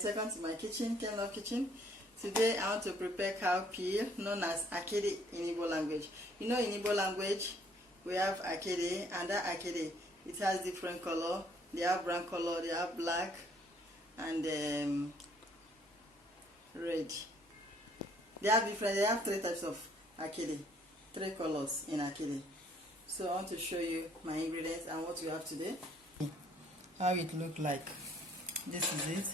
Second to my kitchen, Ken Love Kitchen. Today I want to prepare cowpea, known as Akidi in Igbo language. You know, in Igbo language we have Akidi, and that Akidi, it has different color. They have brown color, they have black, and red. They have three types of Akidi, three colors in Akidi. So I want to show you my ingredients and what we have today. How it look like. This is it.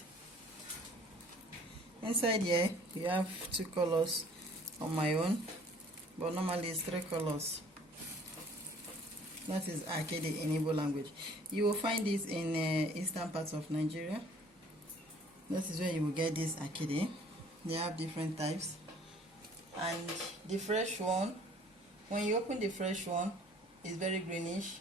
Inside here you have two colors on my own, but normally it's three colors. That is Akidi in Igbo language. You will find this in eastern parts of Nigeria. That is where you will get this Akidi. They have different types, and the fresh one, when you open the fresh one, it's very greenish.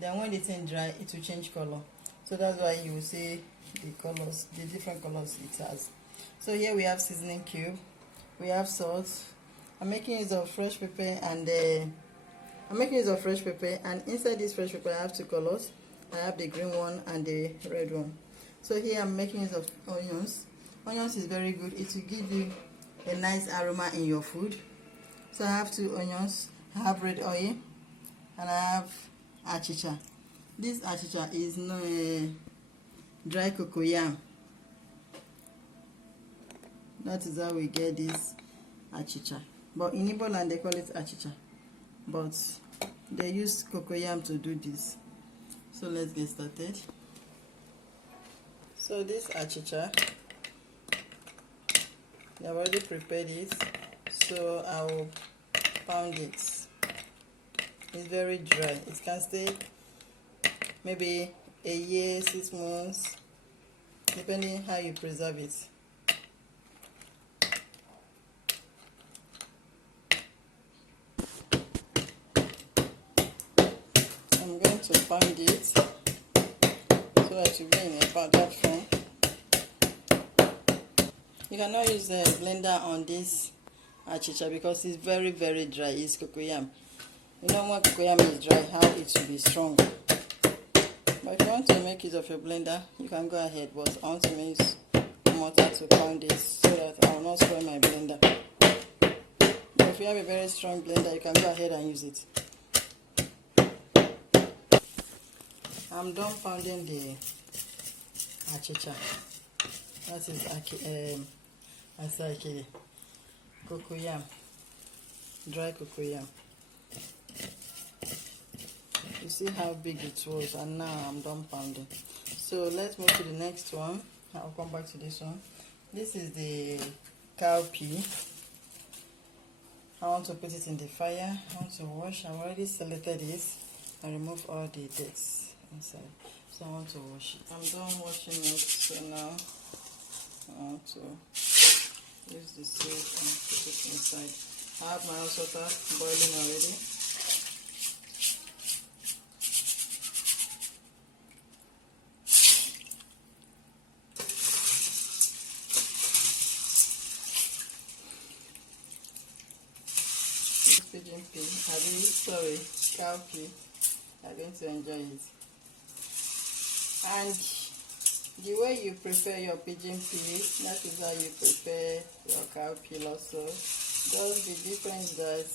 Then when it's in dry, it will change color. So that's why you will see the colors, the different colors it has. So here we have seasoning cube, we have salt. I'm making use of fresh pepper, and inside this fresh pepper I have two colors. I have the green one and the red one. So here I'm making use of onions. Onions is very good. It will give you a nice aroma in your food. So I have two onions. I have red oil, and I have achicha. This achicha is dry cocoyam. That is how we get this achicha. But in Igbo land they call it achicha, but they use cocoyam to do this. So let's get started. So this achicha, they have already prepared it, so I will pound it. It's very dry. It can stay maybe a year, 6 months, depending how you preserve it. I'm going to pound it so that it will be in a powdered form. You cannot use the blender on this achicha because it's very dry. It's cocoyam. You know, when cocoyam is dry, how it will be strong. But if you want to make use of your blender, you can go ahead. But I want to use mortar to pound it so that I will not spoil my blender. But if you have a very strong blender, you can go ahead and use it. I'm done pounding the achicha. That is Akidi, cocoyam, dry cocoyam. You see how big it was, and now I'm done pounding. So let's move to the next one. I'll come back to this one. This is the cowpea. I want to put it in the fire. I want to wash. I've already selected it and remove all the dirt inside. So I want to wash it. I'm done washing it, so now I want to use the salt and put it inside. I have my hot water boiling already. This pigeon pea, cowpea, I'm going to enjoy it. And the way you prepare your pigeon pea, that is how you prepare your cowpea also. Just the difference that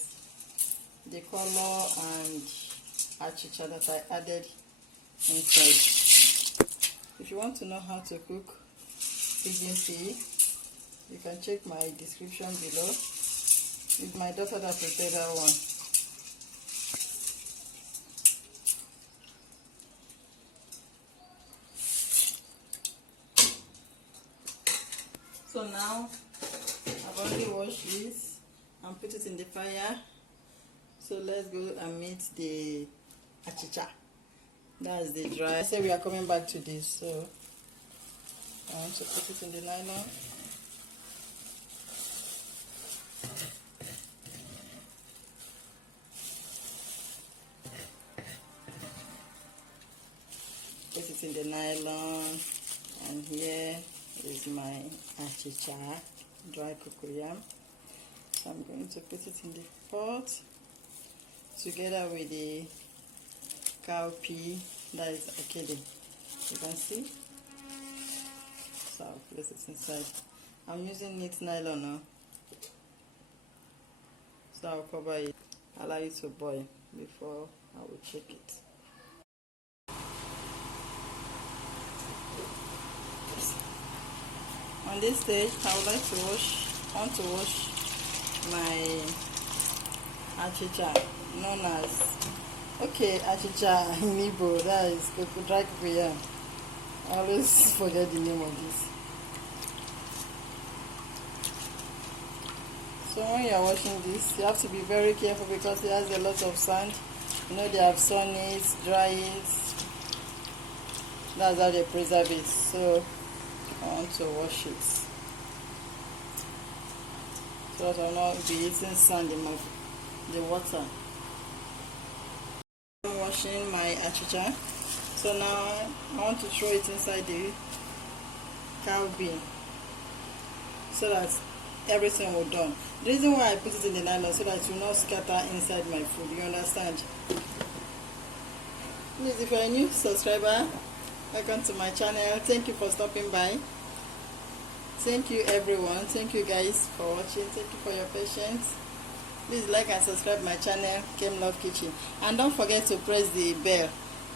the color and achicha that I added inside. If you want to know how to cook pigeon pea, you can check my description below. It's my daughter that prepared that one. So now I've already washed this and put it in the fire. So let's go and meet the achicha. That's the dry. I say we are coming back to this, so I want to put it in the nylon. Put it in the nylon, and here is my achicha, dry cocoyam. So I'm going to put it in the pot together with the cowpea, that is Akidi. You can see. So I'll place it inside. I'm using neat nylon now. So I'll cover it, allow it to boil before I will check it. On this stage, I would like to want to wash my achicha, known as achicha in Igbo, that is dry cocoyam. I always forget the name of this. So when you are washing this, you have to be very careful because it has a lot of sand. You know, they have sun it, dry it. That's how they preserve it. So I want to wash it so that I will not be eating sand in the water. I'm washing my achicha. So now I want to throw it inside the cow bean so that everything will done. The reason why I put it in the nylon so that it will not scatter inside my food. You understand? Please, if you are a new subscriber, welcome to my channel. Thank you for stopping by. Thank you everyone. Thank you guys for watching. Thank you for your patience. Please like and subscribe my channel, Kem Love Kitchen, and don't forget to press the bell,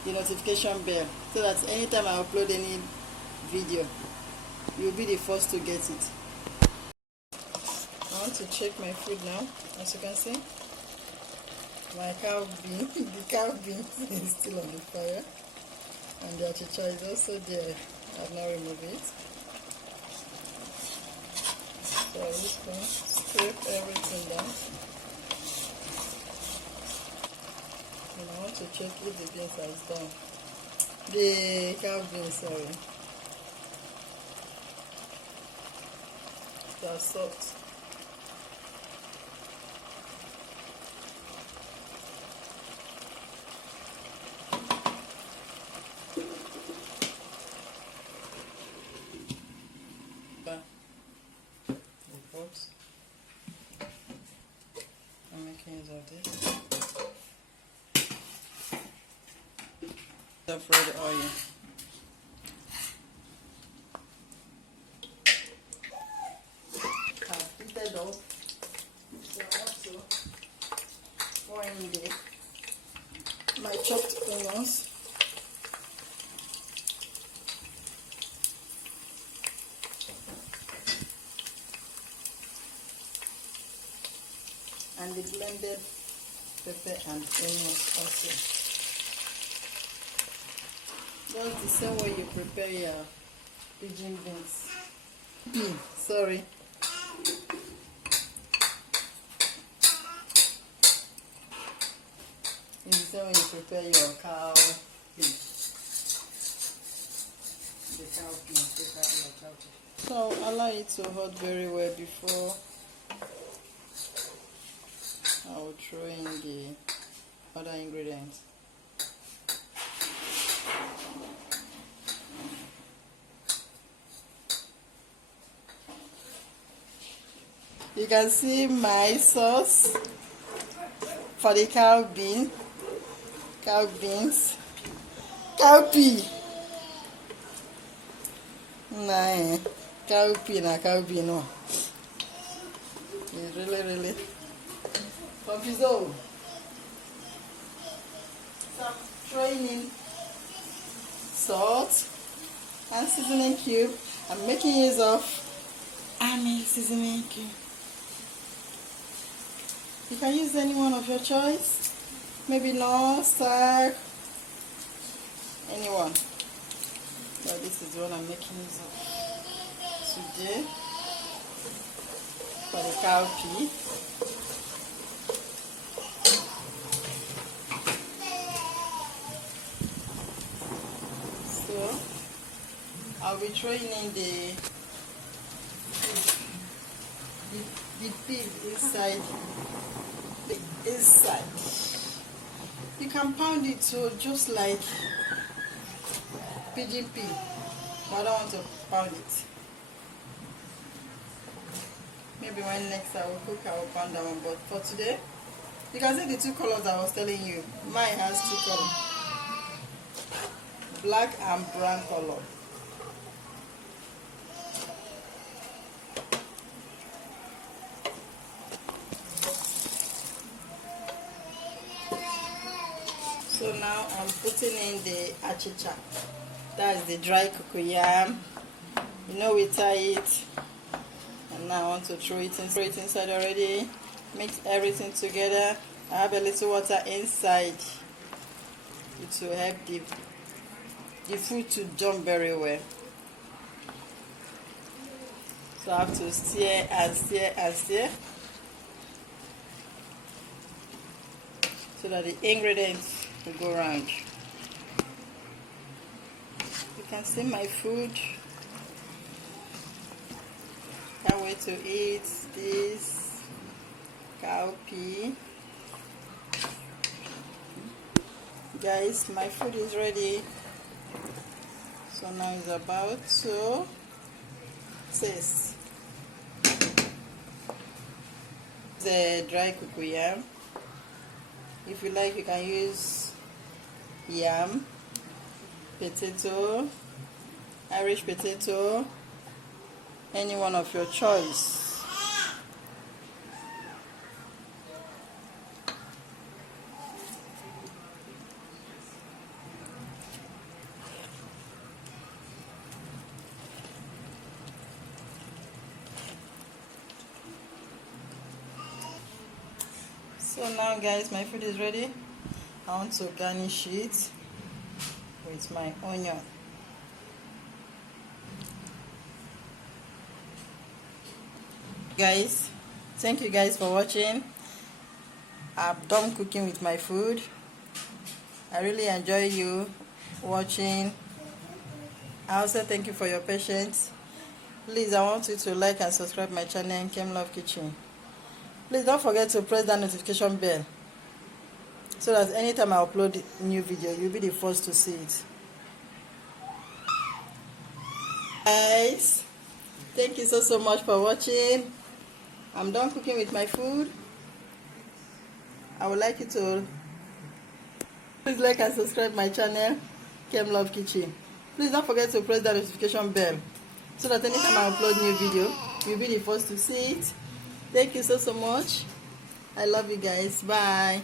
the notification bell, so that anytime I upload any video, you'll be the first to get it. I want to check my food now. As you can see, my cow bean, the cow bean is still on the fire, and the achicha is also there. I've not removed it. So I'm just going to scrape everything down. And I want to check if the beans are done. The cow beans, sorry. They are soft. I'm making use of this. Of red oil. I've heated up, so I want to pour in my chopped onions. And the blended pepper and onions also. Just the same way you prepare your pigeon beans. Sorry. It's the same way you prepare your cow beans. The cow beans, your cow beans. So allow it to hot very well before I will throw in the other ingredients. You can see my sauce for the cow beans, cowpea. Nah, cowpea no. It's really confused. So I'm throwing in salt and seasoning cube. I'm making use of seasoning cube. You can use any one of your choice. Maybe no, star, anyone. But this is what I'm making use of today for the cowpea. So I'll be throwing in the pig inside. You can pound it so just like pigeon pea, but I don't want to pound it. Maybe when next I will cook, I will pound that one. But for today, you can see the two colors I was telling you. Mine has two colors, black and brown color. now I'm putting in the achicha. That's the dry cocoyam. You know we tie it. And now I want to throw it inside already. Mix everything together. I have a little water inside. It will help the food to jump very well. So I have to stir and stir and stir so that the ingredients will go around. You can see my food. Can't wait to eat this cowpea. Guys, my food is ready. So now it's about to taste. The dry cocoyam. If you like, you can use yam, potato, Irish potato, any one of your choice. So now guys, my food is ready. I want to garnish it with my onion. Guys, thank you guys for watching. I'm done cooking with my food. I really enjoy you watching. I also thank you for your patience. Please, I want you to like and subscribe my channel, Kem Love Kitchen. Please don't forget to press that notification bell so that anytime I upload a new video, you'll be the first to see it. Guys, thank you so much for watching. I'm done cooking with my food. I would like you to please like and subscribe my channel, Kem Love Kitchen. Please don't forget to press that notification bell so that anytime I upload new video, you'll be the first to see it. Thank you so much. I love you guys. Bye.